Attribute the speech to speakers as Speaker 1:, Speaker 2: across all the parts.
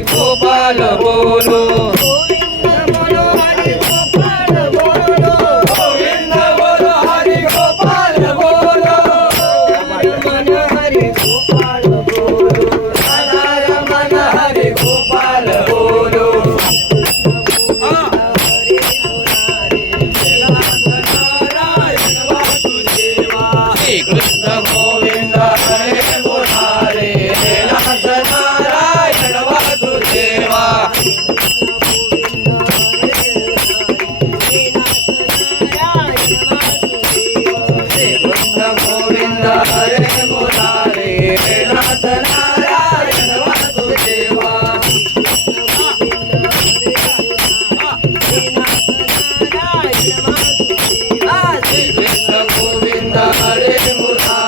Speaker 1: গোপাল বলো
Speaker 2: भंडारे मुराद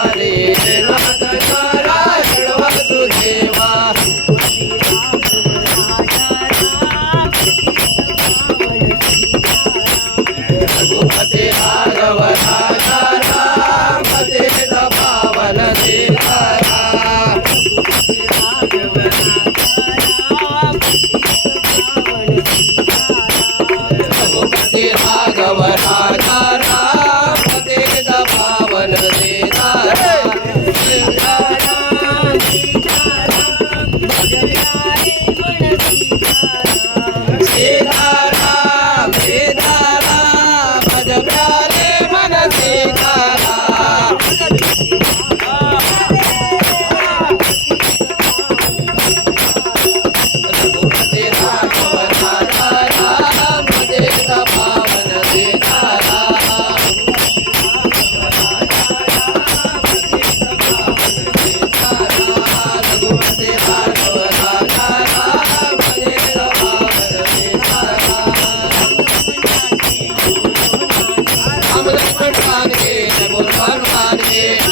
Speaker 3: yeah.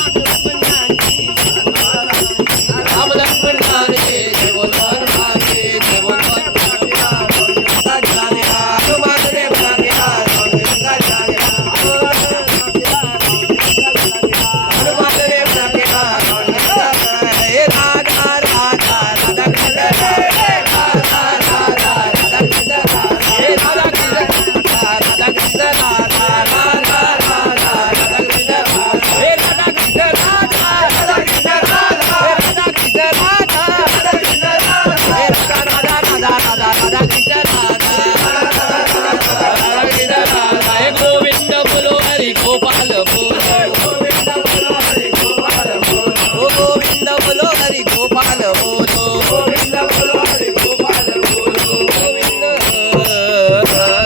Speaker 3: గోవిందములు హరి గోపాలు గోవిందములు హరి గోపాలు గోవిందములు హరి గోపాలు